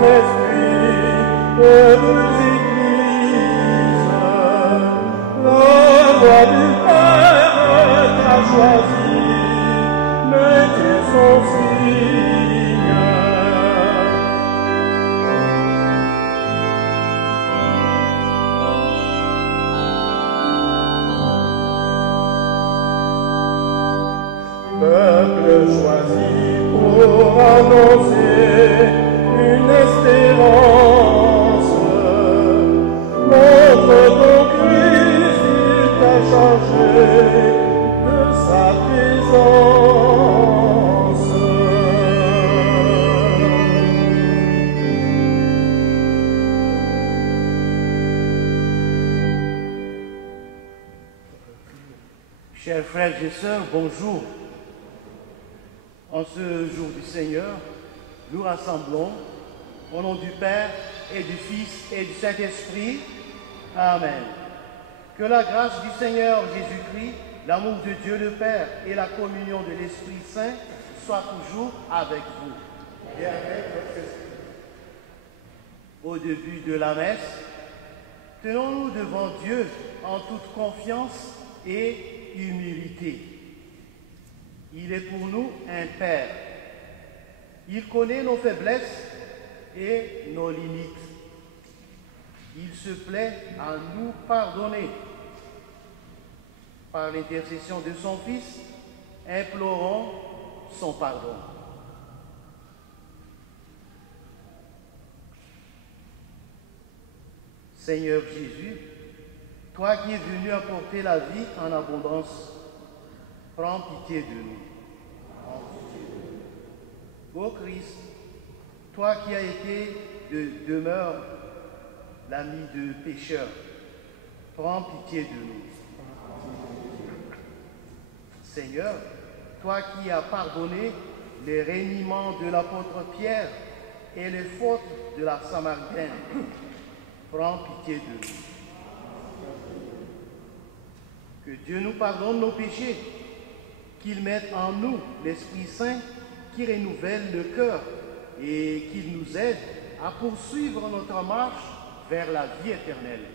Saint-Esprit, de deux églises, le roi du Père t'a choisi, mettez son signe. Peuple choisi pour annoncer une espérance, montre ton Christ, il t'a chargé de sa présence. Chers frères et sœurs, bonjour. En ce jour du Seigneur, nous rassemblons au nom du Père et du Fils et du Saint-Esprit. Amen. Que la grâce du Seigneur Jésus-Christ, l'amour de Dieu le Père et la communion de l'Esprit Saint soient toujours avec vous. Et avec votre esprit. Au début de la messe, tenons-nous devant Dieu en toute confiance et humilité. Il est pour nous un Père. Il connaît nos faiblesses et nos limites. Il se plaît à nous pardonner. Par l'intercession de son Fils, implorons son pardon. Seigneur Jésus, toi qui es venu apporter la vie en abondance, prends pitié de nous. Ô Christ, toi qui as été de demeure l'ami de pécheurs, prends pitié de nous. Seigneur, toi qui as pardonné les reniements de l'apôtre Pierre et les fautes de la Samaritaine, prends pitié de nous. Que Dieu nous pardonne nos péchés, qu'il mette en nous l'Esprit Saint qui renouvelle le cœur et qu'il nous aide à poursuivre notre marche vers la vie éternelle.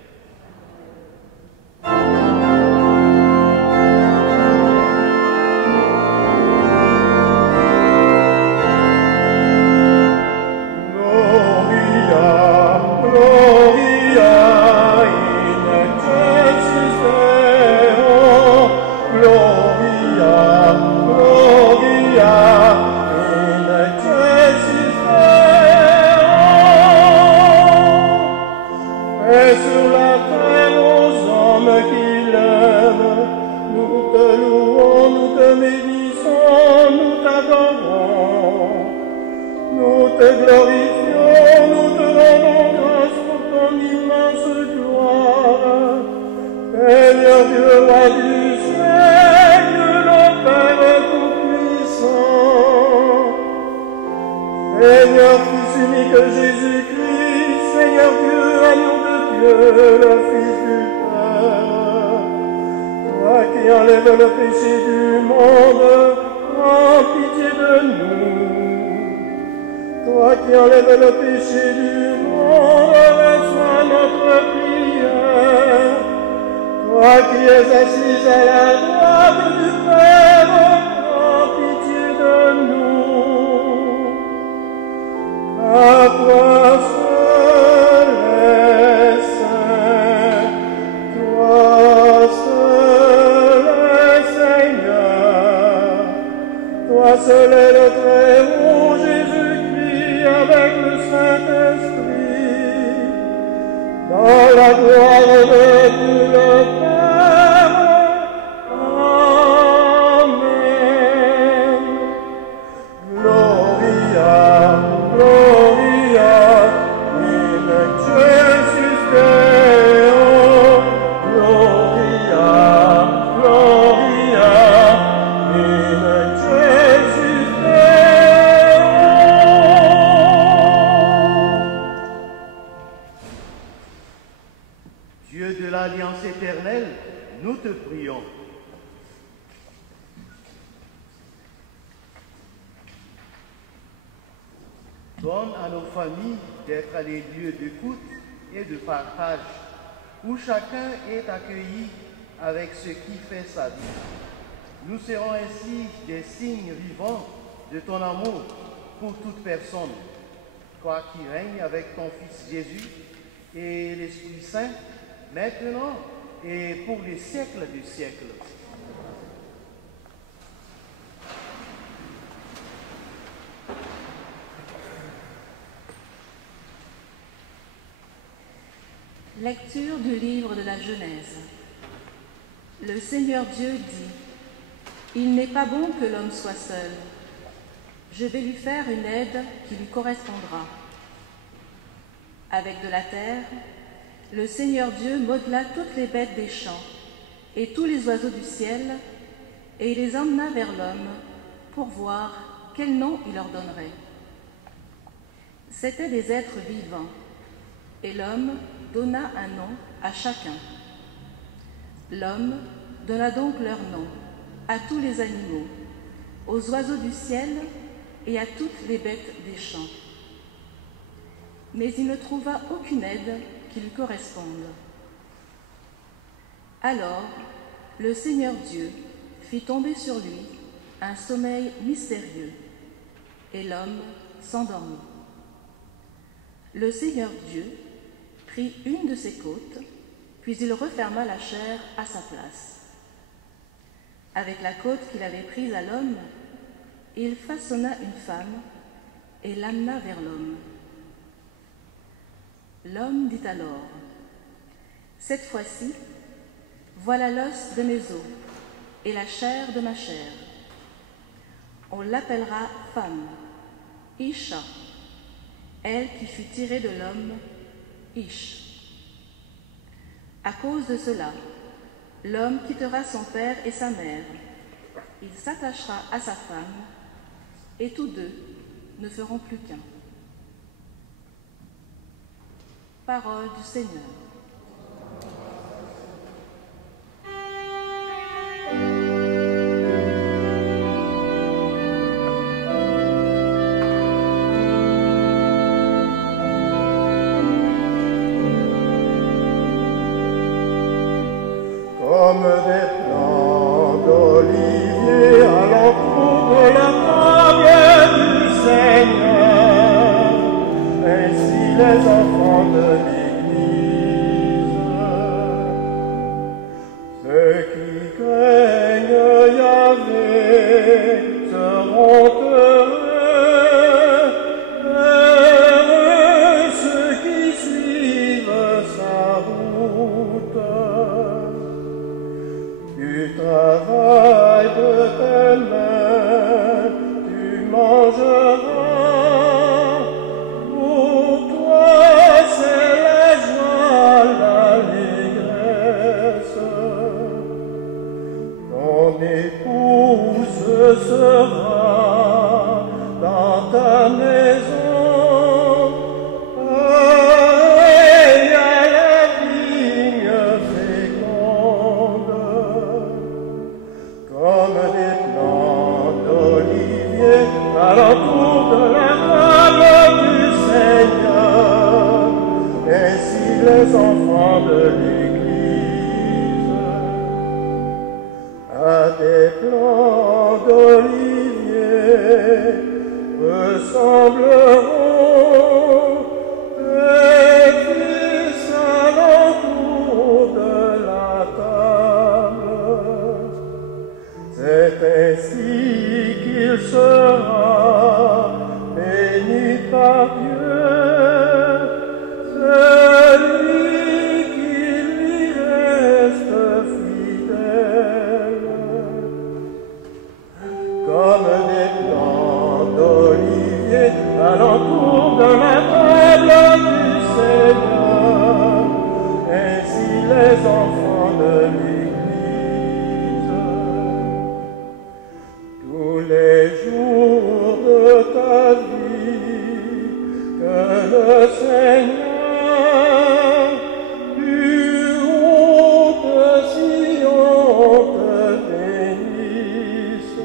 Seigneur, Fils unique Jésus-Christ, Seigneur Dieu, agneau de Dieu, le Fils du Père, toi qui enlèves le péché du monde, prends pitié de nous. Toi qui enlèves le péché du monde, reçois notre prière. Toi qui es assis à la droite du Père, prends pitié de nous. À toi seul est saint, toi seul est Seigneur, toi seul est le Très-Haut Jésus-Christ avec le Saint-Esprit, dans la gloire de Dieu le Père. Amen. Gloria, Gloria, in excelsis Deo. Gloria, Gloria, in excelsis Deo. Dieu de l'Alliance Donne à nos familles d'être les lieux d'écoute et de partage, où chacun est accueilli avec ce qui fait sa vie. Nous serons ainsi des signes vivants de ton amour pour toute personne. Toi qui règnes avec ton Fils Jésus et l'Esprit Saint, maintenant et pour les siècles du siècle. Lecture du livre de la Genèse. Le Seigneur Dieu dit : Il n'est pas bon que l'homme soit seul. Je vais lui faire une aide qui lui correspondra. Avec de la terre, le Seigneur Dieu modela toutes les bêtes des champs et tous les oiseaux du ciel, et il les emmena vers l'homme pour voir quel nom il leur donnerait. C'étaient des êtres vivants, et l'homme donna un nom à chacun. L'homme donna donc leur nom à tous les animaux, aux oiseaux du ciel et à toutes les bêtes des champs. Mais il ne trouva aucune aide qui lui corresponde. Alors, le Seigneur Dieu fit tomber sur lui un sommeil mystérieux, et l'homme s'endormit. Le Seigneur Dieu prit une de ses côtes, puis il referma la chair à sa place. Avec la côte qu'il avait prise à l'homme, il façonna une femme et l'amena vers l'homme. L'homme dit alors : Cette fois-ci, voilà l'os de mes os et la chair de ma chair. On l'appellera femme, Isha, elle qui fut tirée de l'homme, Ish. À cause de cela, l'homme quittera son père et sa mère, il s'attachera à sa femme, et tous deux ne feront plus qu'un. Parole du Seigneur. Comme des plants d'olivier à l'entour de la table du Seigneur, ainsi les enfants de l'Église, ceux qui craignent Yahvé seront heureux, heureux ceux qui suivent sa route. Du travail de tes mains, tu mangeras. Pour toi, c'est la joie, l'allégresse. Ton épouse sera dans ta maison. Et à la vigne féconde. Comme des plants d'olivier à l'entour de la table du Seigneur, ainsi les enfants de l'Église, à des plants d'olivier ressembleront tes fils à l'entour de la table. C'est ainsi qu'il sera béni par Dieu, celui qui lui reste fidèle. Comme des plants d'olivier à l'entour de la table du Seigneur, ainsi les enfants de l'Église, tous les jours de ta vie, que le Seigneur du haut de Sion te bénisse,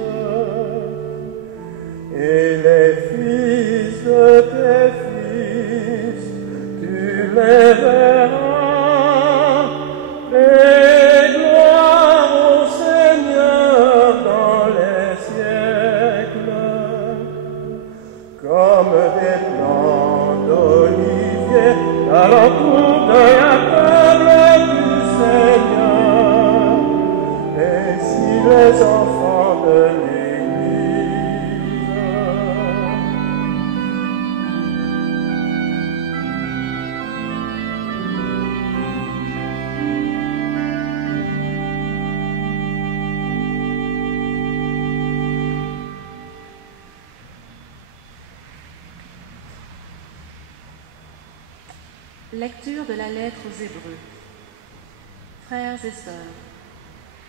et les fils de tes comme des plants d'olivier à l'entour de la table du Seigneur. Ainsi les enfants de l'Église Lecture de la lettre aux Hébreux. Frères et sœurs,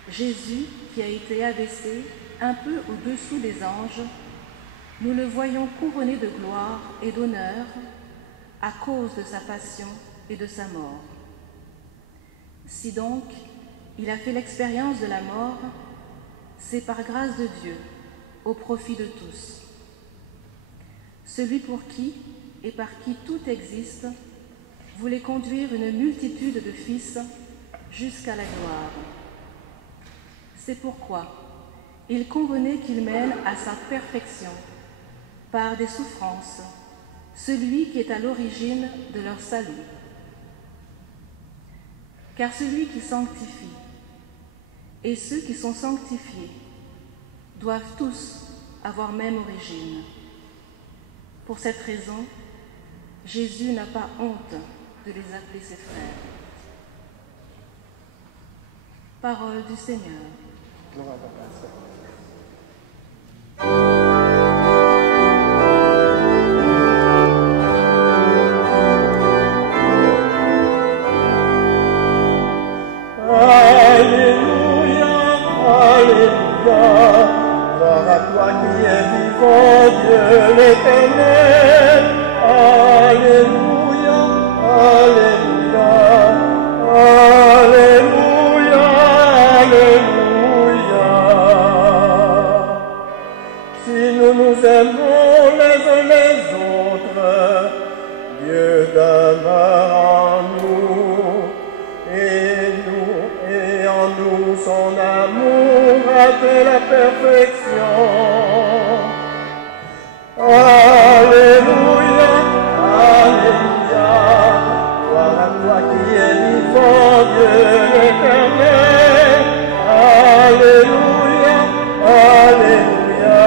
Jésus, qui a été abaissé un peu au-dessous des anges, nous le voyons couronné de gloire et d'honneur à cause de sa passion et de sa mort. Si donc il a fait l'expérience de la mort, c'est par grâce de Dieu, au profit de tous. Celui pour qui et par qui tout existe voulait conduire une multitude de fils jusqu'à la gloire. C'est pourquoi il convenait qu'il mène à sa perfection, par des souffrances, celui qui est à l'origine de leur salut. Car celui qui sanctifie et ceux qui sont sanctifiés doivent tous avoir même origine. Pour cette raison, Jésus n'a pas honte de les appeler ses frères. Parole du Seigneur. Gloire à ta Seigneur. Alléluia, Alléluia, gloire à toi qui es vivant, Dieu l'Éternel. Alléluia, Alléluia, Alléluia, Alléluia. Si nous nous aimons les uns les autres, Dieu demeure en nous, et en nous son amour atteint la perfection. Alléluia, Alléluia, gloire à toi qui es vivant, Dieu l'Éternel. Alléluia, Alléluia,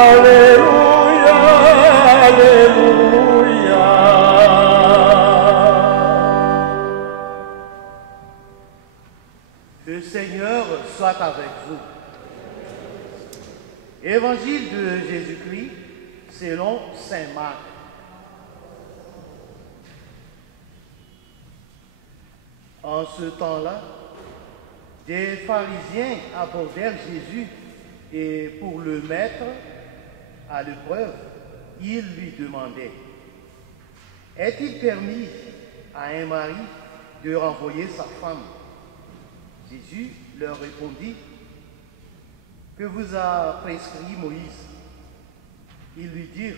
Alléluia, Alléluia. Le Seigneur soit avec vous. Évangile de Jésus-Christ selon saint Marc. En ce temps-là, des pharisiens abordèrent Jésus et pour le mettre à l'épreuve, ils lui demandaient: est-il permis à un mari de renvoyer sa femme? Jésus leur répondit: que vous a prescrit Moïse? Ils lui dirent: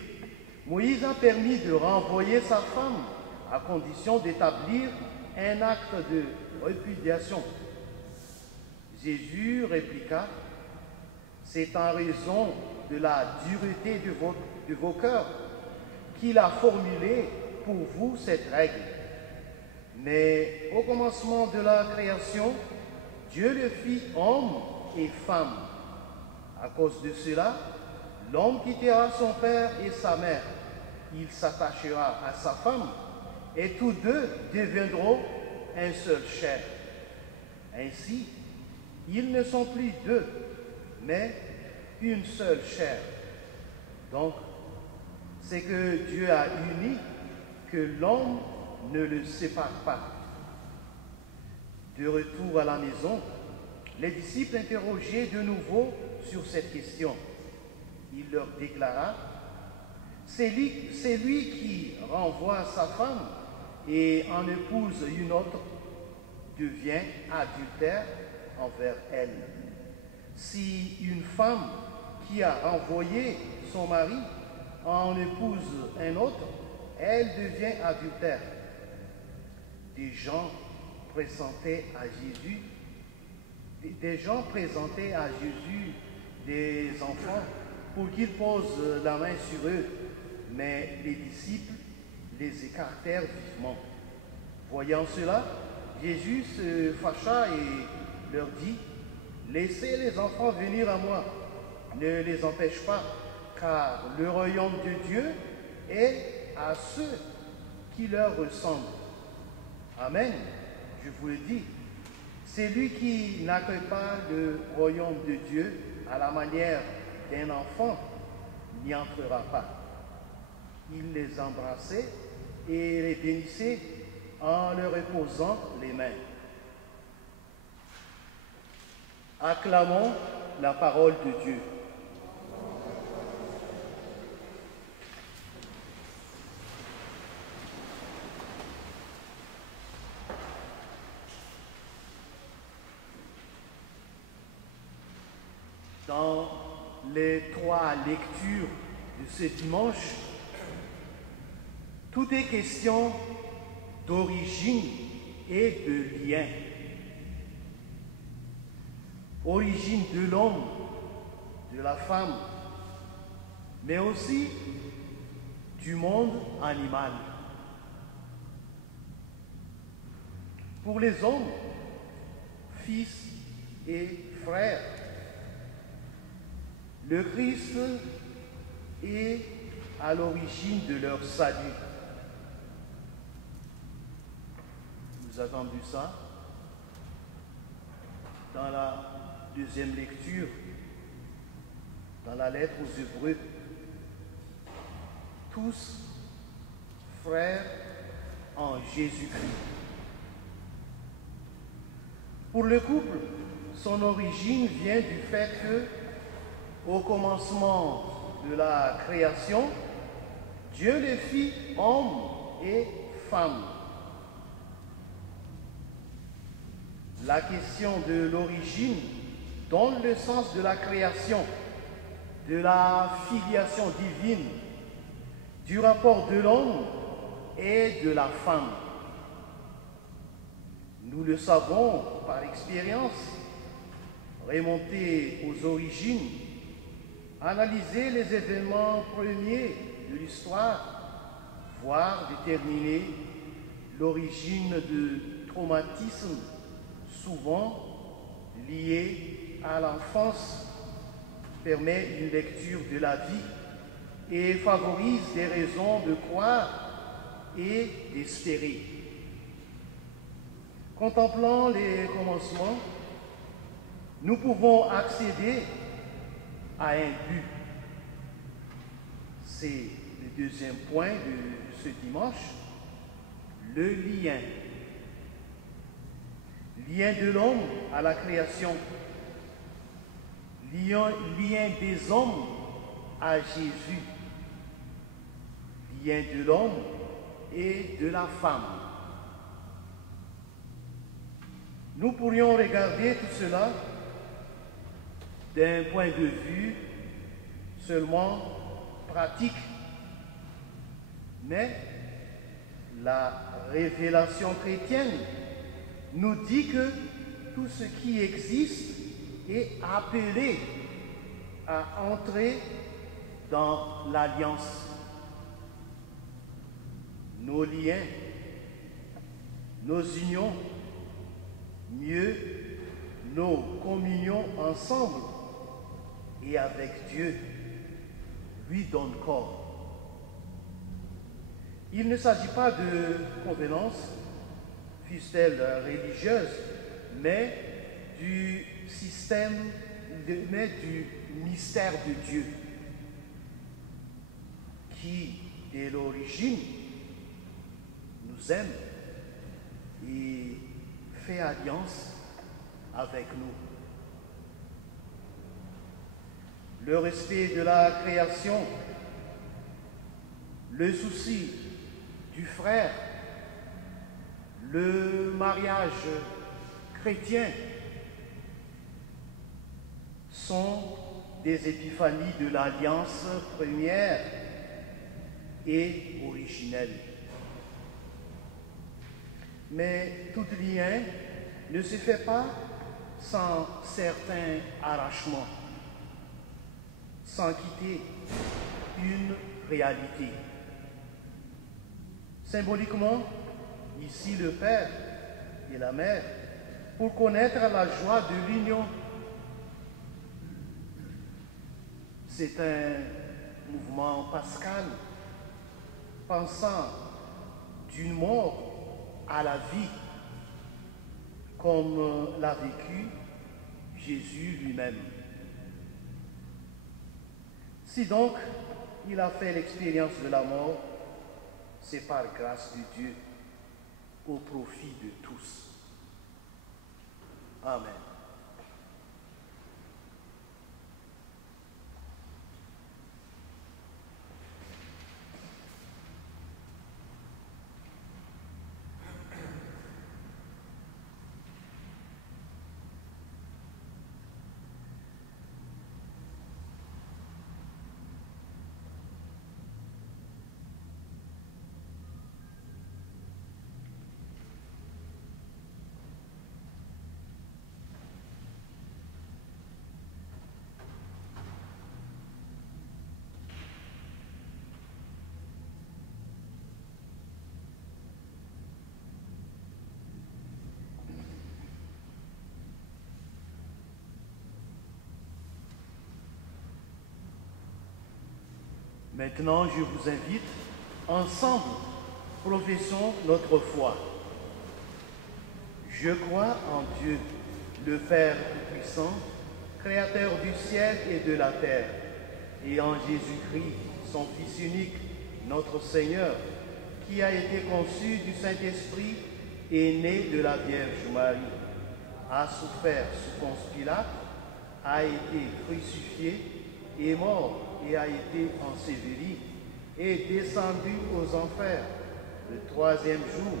Moïse a permis de renvoyer sa femme à condition d'établir un acte de répudiation. Jésus répliqua: c'est en raison de la dureté de vos cœurs qu'il a formulé pour vous cette règle. Mais au commencement de la création, Dieu le fit homme et femme. À cause de cela, l'homme quittera son père et sa mère. Il s'attachera à sa femme et tous deux deviendront un seul chair. Ainsi, ils ne sont plus deux, mais une seule chair. Donc, c'est que Dieu a uni, que l'homme ne le sépare pas. De retour à la maison, les disciples interrogeaient de nouveau sur cette question. Il leur déclara: c'est lui qui renvoie sa femme et en épouse une autre, devient adultère envers elle. Si une femme qui a renvoyé son mari en épouse un autre, elle devient adultère. Des gens présentaient à Jésus des enfants pour qu'ils posent la main sur eux, mais les disciples les écartèrent vivement. Voyant cela, Jésus se fâcha et leur dit, « Laissez les enfants venir à moi, ne les empêche pas, car le royaume de Dieu est à ceux qui leur ressemblent. » Amen, je vous le dis, celui qui n'accueille pas le royaume de Dieu à la manière d'un enfant n'y entrera pas. Il les embrassait et les bénissait en leur imposant les mains. Acclamons la parole de Dieu. Dans les 3 lectures de ce dimanche, tout est question d'origine et de lien. Origine de l'homme, de la femme, mais aussi du monde animal. Pour les hommes, fils et frères, le Christ est à l'origine de leur salut. Nous avons vu ça dans la deuxième lecture, dans la lettre aux Hébreux. Tous frères en Jésus-Christ. Pour le couple, son origine vient du fait que, au commencement de la création, Dieu les fit hommes et femmes. La question de l'origine donne le sens de la création, de la filiation divine, du rapport de l'homme et de la femme. Nous le savons par expérience, remonter aux origines, analyser les événements premiers de l'histoire, voire déterminer l'origine de traumatismes souvent liés à l'enfance, permet une lecture de la vie et favorise des raisons de croire et d'espérer. Contemplant les commencements, nous pouvons accéder à un but. C'est le deuxième point de ce dimanche, le lien. Lien de l'homme à la création, lien des hommes à Jésus, lien de l'homme et de la femme. Nous pourrions regarder tout cela d'un point de vue seulement pratique, mais la révélation chrétienne nous dit que tout ce qui existe est appelé à entrer dans l'alliance. Nos liens, nos unions, mieux, nos communions ensemble et avec Dieu lui donnent corps. Il ne s'agit pas de convenance, fût-elle religieuse, mais du système, mais du mystère de Dieu, qui, dès l'origine, nous aime et fait alliance avec nous. Le respect de la création, le souci du frère, le mariage chrétien sont des épiphanies de l'alliance première et originelle. Mais tout lien ne se fait pas sans certains arrachements, sans quitter une réalité. Symboliquement, ici le Père et la Mère, pour connaître la joie de l'union. C'est un mouvement pascal, pensant d'une mort à la vie, comme l'a vécu Jésus lui-même. Si donc il a fait l'expérience de la mort, c'est par grâce de Dieu, au profit de tous. Amen. Maintenant, je vous invite, ensemble, professons notre foi. Je crois en Dieu, le Père Tout-Puissant, Créateur du ciel et de la terre, et en Jésus-Christ, son Fils unique, notre Seigneur, qui a été conçu du Saint-Esprit et né de la Vierge Marie, a souffert sous Ponce Pilate, a été crucifié, est mort et a été enseveli, est descendu aux enfers. Le troisième jour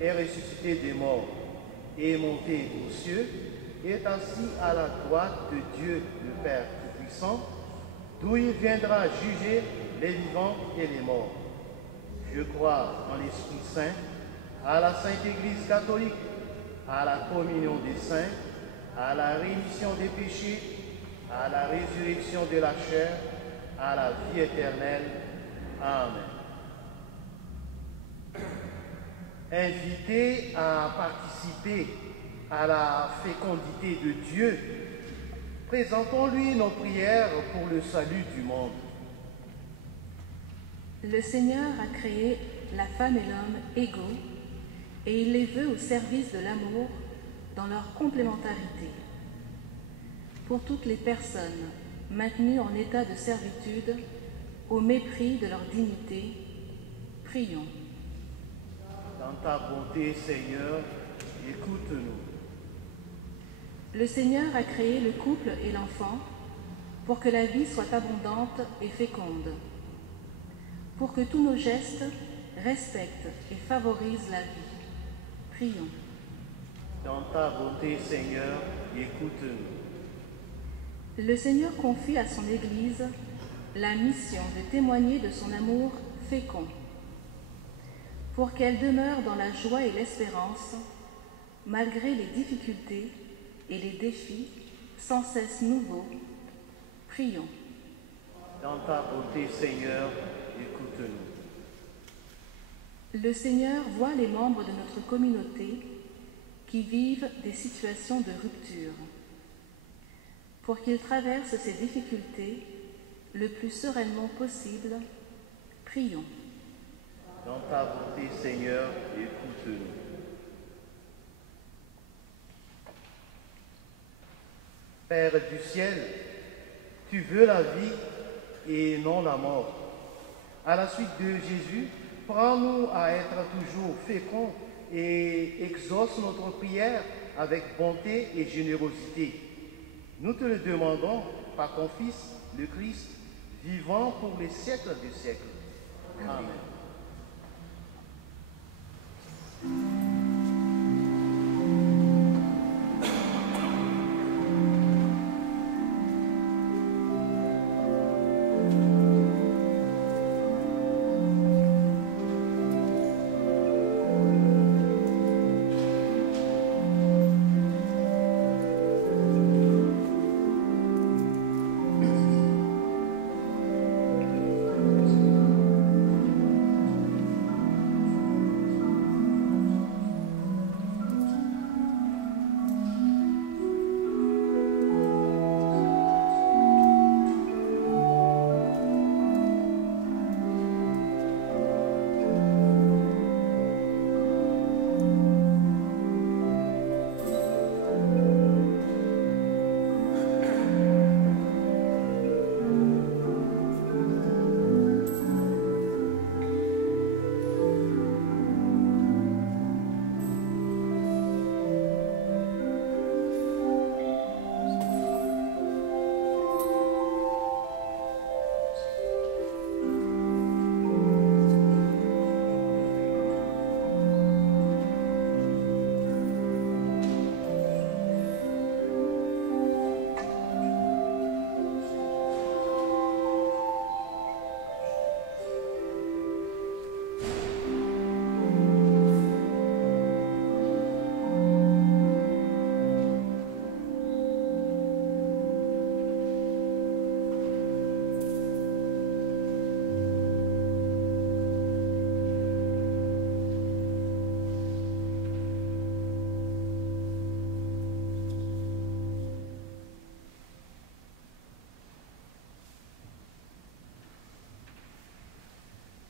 est ressuscité des morts, est monté aux cieux, est assis à la droite de Dieu le Père Tout-Puissant, d'où il viendra juger les vivants et les morts. Je crois en l'Esprit Saint, à la Sainte Église catholique, à la communion des saints, à la rémission des péchés, à la résurrection de la chair, à la vie éternelle. Amen. Invité à participer à la fécondité de Dieu, présentons-lui nos prières pour le salut du monde. Le Seigneur a créé la femme et l'homme égaux et il les veut au service de l'amour dans leur complémentarité. Pour toutes les personnes maintenues en état de servitude au mépris de leur dignité, prions. Dans ta bonté, Seigneur, écoute-nous. Le Seigneur a créé le couple et l'enfant pour que la vie soit abondante et féconde, pour que tous nos gestes respectent et favorisent la vie. Prions. Dans ta bonté, Seigneur, écoute-nous. Le Seigneur confie à son Église la mission de témoigner de son amour fécond, pour qu'elle demeure dans la joie et l'espérance, malgré les difficultés et les défis sans cesse nouveaux. Prions. Dans ta bonté, Seigneur, écoute-nous. Le Seigneur voit les membres de notre communauté qui vivent des situations de rupture. Pour qu'ils traversent ces difficultés le plus sereinement possible, prions. Dans ta bonté, Seigneur, écoute-nous. Père du ciel, tu veux la vie et non la mort. À la suite de Jésus, prends-nous à être toujours féconds et exauce notre prière avec bonté et générosité. Nous te le demandons par ton Fils, le Christ, vivant pour les siècles des siècles. Amen.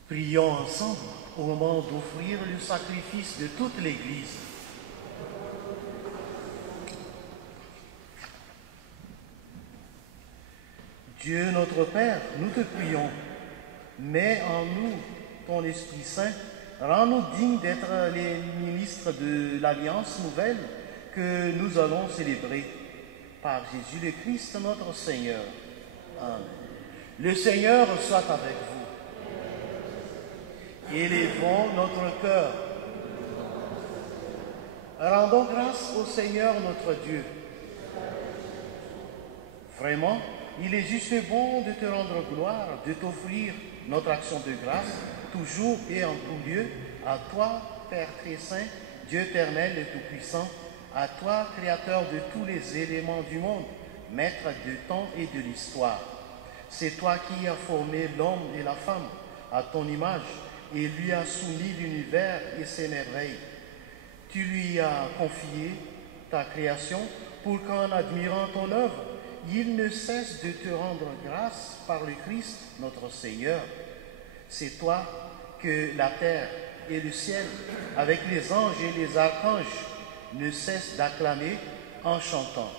Prions ensemble au moment d'offrir le sacrifice de toute l'Église. Dieu notre Père, nous te prions, mets en nous ton Esprit Saint, rends-nous dignes d'être les ministres de l'Alliance nouvelle que nous allons célébrer. Par Jésus le Christ notre Seigneur. Amen. Le Seigneur soit avec vous. Élevons notre cœur. Rendons grâce au Seigneur notre Dieu. Vraiment, il est juste et bon de te rendre gloire, de t'offrir notre action de grâce, toujours et en tout lieu, à toi, Père très saint, Dieu éternel et tout-puissant, à toi, Créateur de tous les éléments du monde, Maître du temps et de l'histoire. C'est toi qui as formé l'homme et la femme à ton image et lui as soumis l'univers et ses merveilles. Tu lui as confié ta création pour qu'en admirant ton œuvre, il ne cesse de te rendre grâce par le Christ, notre Seigneur. C'est toi que la terre et le ciel, avec les anges et les archanges, ne cessent d'acclamer en chantant.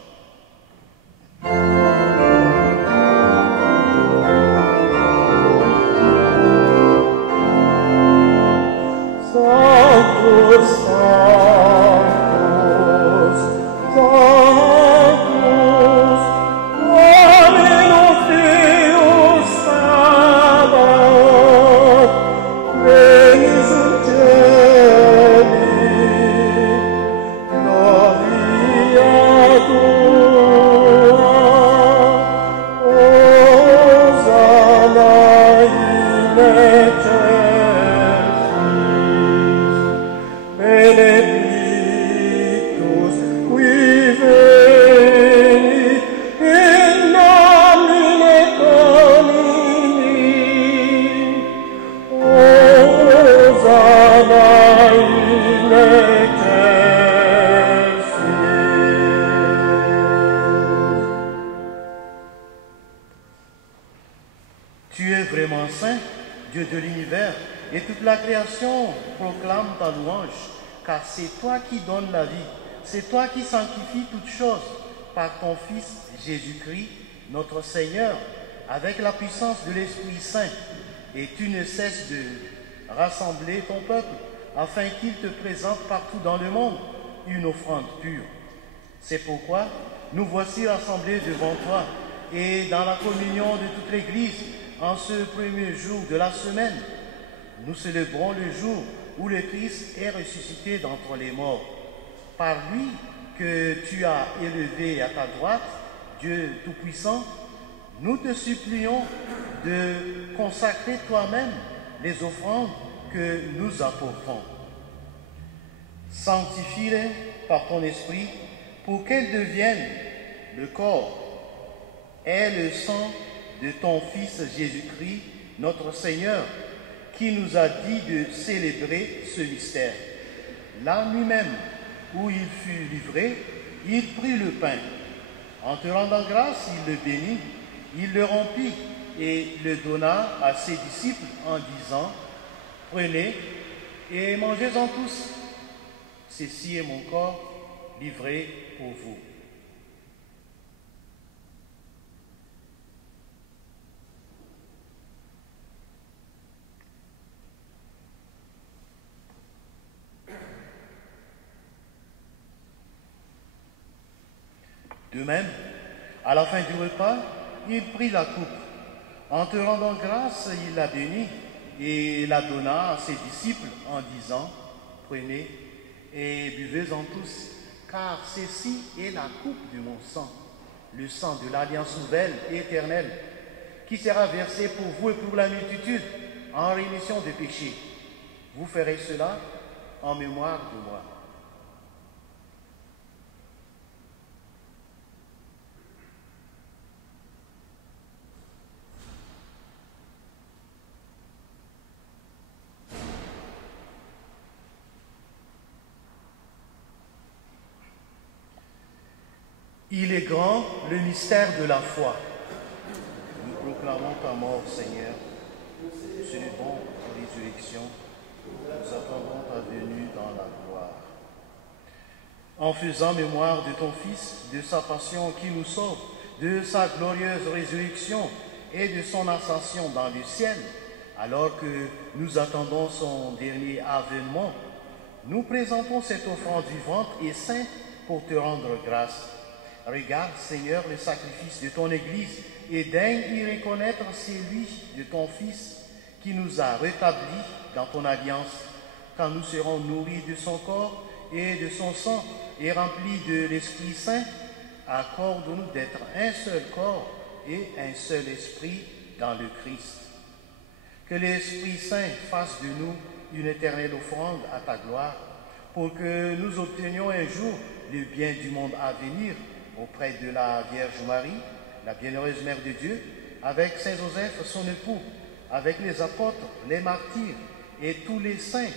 Tu es vraiment saint, Dieu de l'univers, et toute la création proclame ta louange, car c'est toi qui donnes la vie, c'est toi qui sanctifies toutes choses par ton Fils Jésus-Christ, notre Seigneur, avec la puissance de l'Esprit Saint. Et tu ne cesses de rassembler ton peuple, afin qu'il te présente partout dans le monde une offrande pure. C'est pourquoi nous voici rassemblés devant toi, et dans la communion de toute l'Église, en ce premier jour de la semaine, nous célébrons le jour où le Christ est ressuscité d'entre les morts. Par lui que tu as élevé à ta droite, Dieu Tout-Puissant, nous te supplions de consacrer toi-même les offrandes que nous apportons. Sanctifie-les par ton esprit pour qu'elles deviennent le corps et le sang de ton Fils Jésus-Christ, notre Seigneur, qui nous a dit de célébrer ce mystère. La nuit même où il fut livré, il prit le pain. En te rendant grâce, il le bénit, il le rompit et le donna à ses disciples en disant, « Prenez et mangez-en tous. Ceci est mon corps livré pour vous. » De même, à la fin du repas, il prit la coupe. En te rendant grâce, il la bénit et la donna à ses disciples en disant, « Prenez et buvez-en tous, car ceci est la coupe de mon sang, le sang de l'Alliance nouvelle et éternelle, qui sera versé pour vous et pour la multitude en rémission des péchés. Vous ferez cela en mémoire de moi. » Il est grand le mystère de la foi. Nous proclamons ta mort, Seigneur, Sur le bon de résurrection, nous attendons ta venue dans la gloire. En faisant mémoire de ton Fils, de sa passion qui nous sauve, de sa glorieuse résurrection et de son ascension dans le ciel, alors que nous attendons son dernier avènement, nous présentons cette offrande vivante et sainte pour te rendre grâce. Regarde, Seigneur, le sacrifice de ton Église et daigne y reconnaître celui de ton Fils qui nous a rétablis dans ton alliance. Quand nous serons nourris de son corps et de son sang et remplis de l'Esprit Saint, accorde-nous d'être un seul corps et un seul esprit dans le Christ. Que l'Esprit Saint fasse de nous une éternelle offrande à ta gloire, pour que nous obtenions un jour le bien du monde à venir auprès de la Vierge Marie, la bienheureuse Mère de Dieu, avec Saint Joseph, son époux, avec les apôtres, les martyrs et tous les saints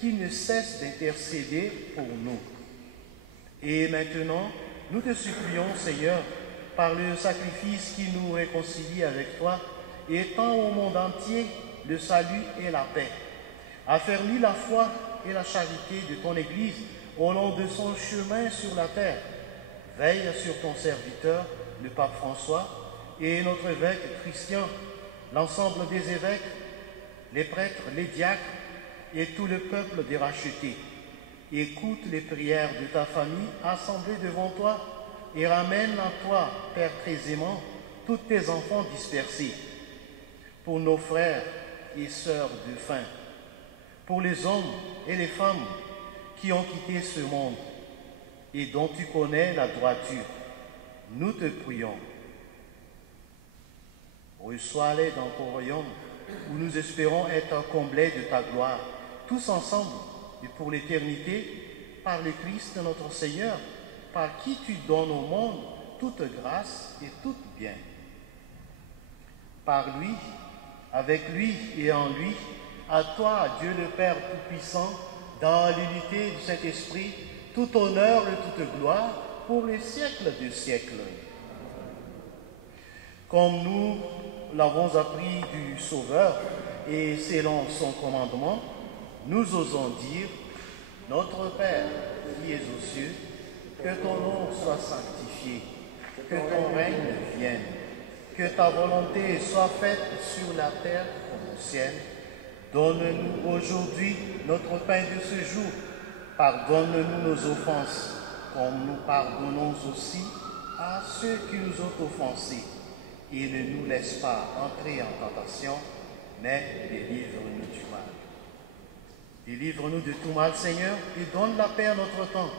qui ne cessent d'intercéder pour nous. Et maintenant, nous te supplions, Seigneur, par le sacrifice qui nous réconcilie avec toi, étends au monde entier le salut et la paix. Affermis la foi et la charité de ton Église au long de son chemin sur la terre. Veille sur ton serviteur, le pape François, et notre évêque Christian, l'ensemble des évêques, les prêtres, les diacres et tout le peuple des rachetés. Écoute les prières de ta famille assemblée devant toi et ramène à toi, Père très aimant, tous tes enfants dispersés. Pour nos frères et sœurs de faim, pour les hommes et les femmes qui ont quitté ce monde et dont tu connais la droiture, nous te prions. Reçois-les dans ton royaume où nous espérons être comblés de ta gloire, tous ensemble et pour l'éternité, par le Christ notre Seigneur, par qui tu donnes au monde toute grâce et tout bien. Par lui, avec lui et en lui, à toi, Dieu le Père Tout-Puissant, dans l'unité du Saint-Esprit, tout honneur et toute gloire pour les siècles des siècles. Comme nous l'avons appris du Sauveur et selon son commandement, nous osons dire, notre Père qui es aux cieux, que ton nom soit sanctifié, que ton règne vienne, que ta volonté soit faite sur la terre comme au ciel. Donne-nous aujourd'hui notre pain de ce jour. Pardonne-nous nos offenses, comme nous pardonnons aussi à ceux qui nous ont offensés. Et ne nous laisse pas entrer en tentation, mais délivre-nous du mal. Délivre-nous de tout mal, Seigneur, et donne la paix à notre temps.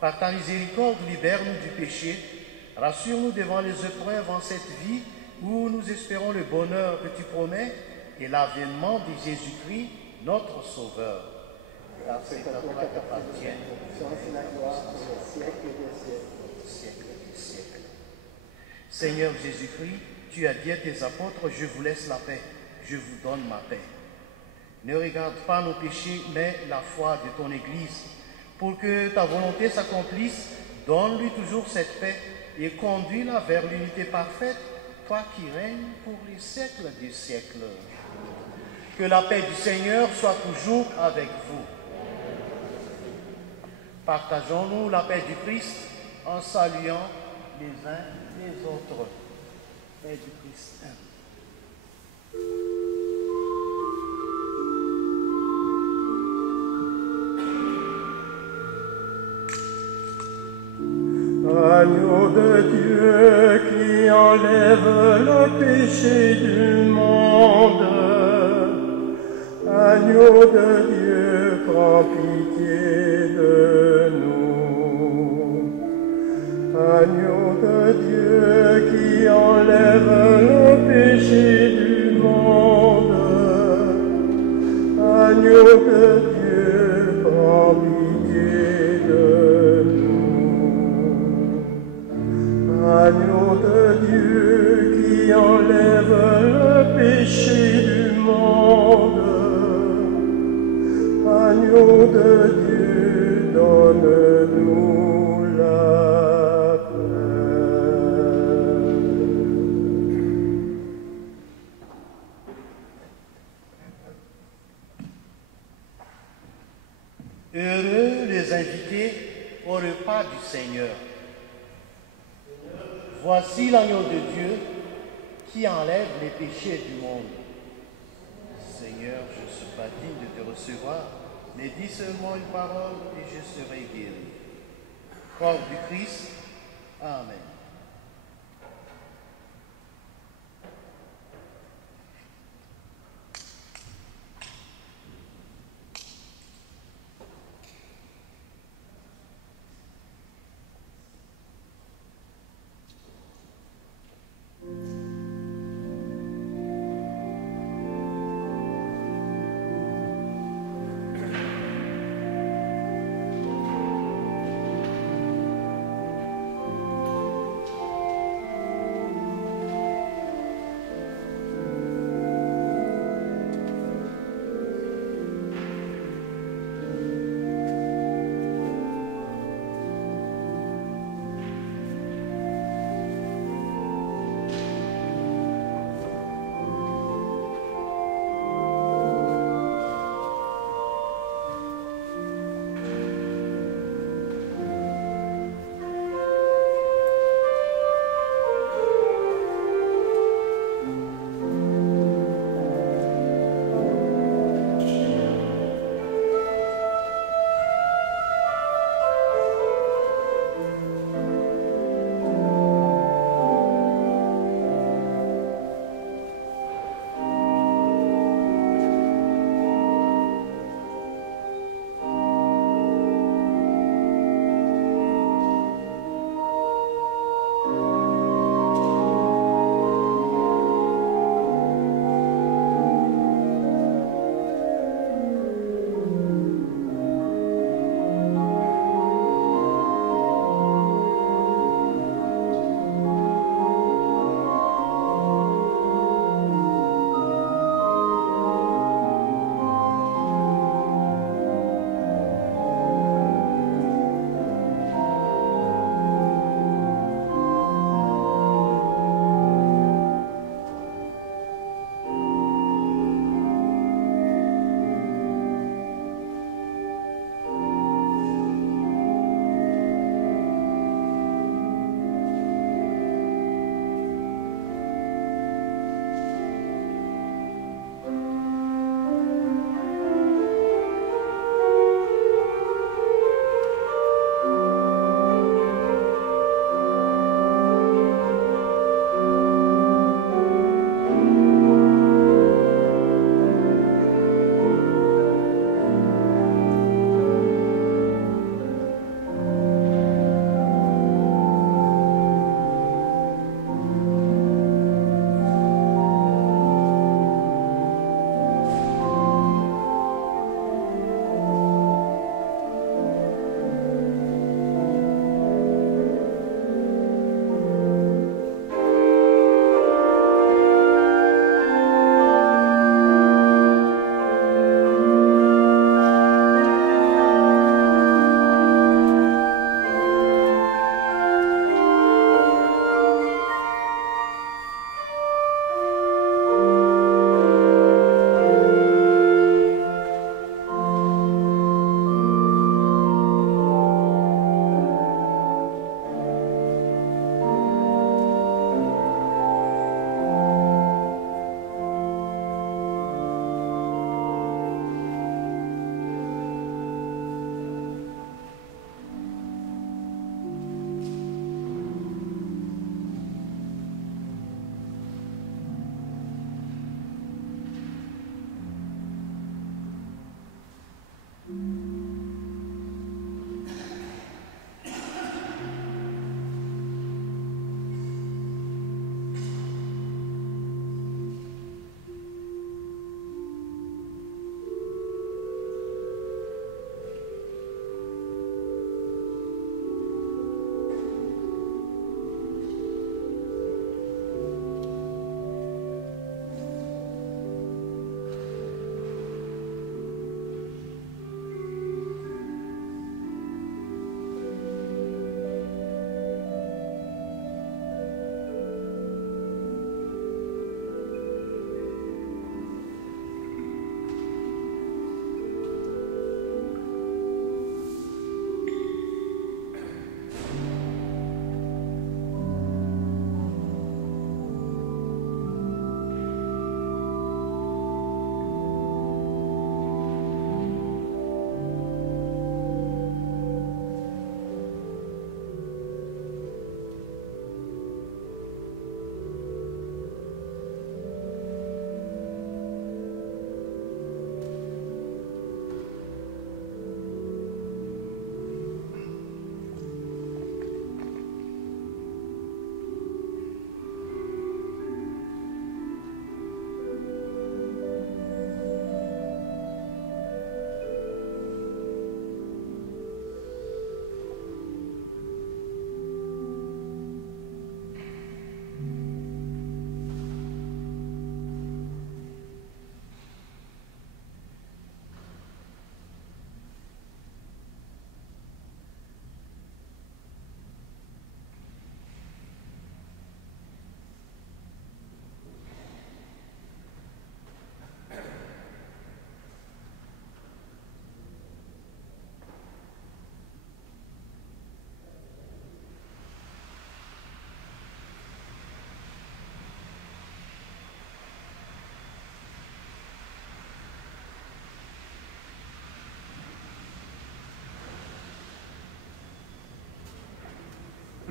Par ta miséricorde, libère-nous du péché. Rassure-nous devant les épreuves en cette vie où nous espérons le bonheur que tu promets et l'avènement de Jésus-Christ, notre Sauveur. Car c'est à toi qu'appartiennent la gloire pour les siècles des siècles. Seigneur Jésus-Christ, tu as dit à tes apôtres, je vous laisse la paix, je vous donne ma paix. Ne regarde pas nos péchés, mais la foi de ton Église. Pour que ta volonté s'accomplisse, donne-lui toujours cette paix et conduis-la vers l'unité parfaite, toi qui règnes pour les siècles des siècles. Que la paix du Seigneur soit toujours avec vous. Partageons-nous la paix du Christ en saluant les uns les autres. Paix du Christ. Agneau de Dieu qui enlève le péché du monde, agneau de Dieu, prends pitié de nous. Agneau de Dieu qui enlève le péché du monde, agneau de Dieu, prends pitié de nous. Agneau de Dieu qui enlève le péché du monde, agneau de Dieu, donne-nous la paix. Heureux les invités au repas du Seigneur. Voici l'agneau de Dieu qui enlève les péchés du monde. Seigneur, je ne suis pas digne de te recevoir, mais dis seulement une parole et je serai guéri. Corps du Christ. Amen.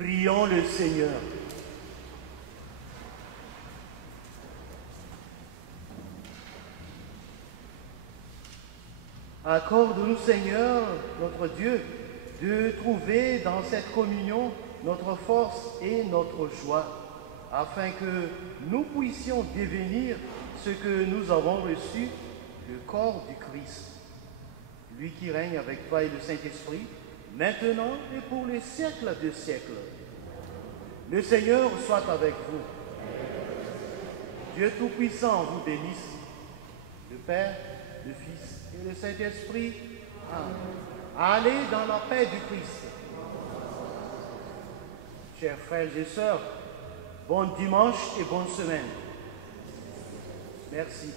Prions le Seigneur. Accorde-nous, Seigneur, notre Dieu, de trouver dans cette communion notre force et notre joie, afin que nous puissions devenir ce que nous avons reçu, le corps du Christ. Lui qui règne avec toi et le Saint-Esprit, maintenant et pour les siècles des siècles. Le Seigneur soit avec vous. Dieu Tout-Puissant vous bénisse, le Père, le Fils et le Saint-Esprit. Amen. Allez dans la paix du Christ. Chers frères et sœurs, bon dimanche et bonne semaine. Merci.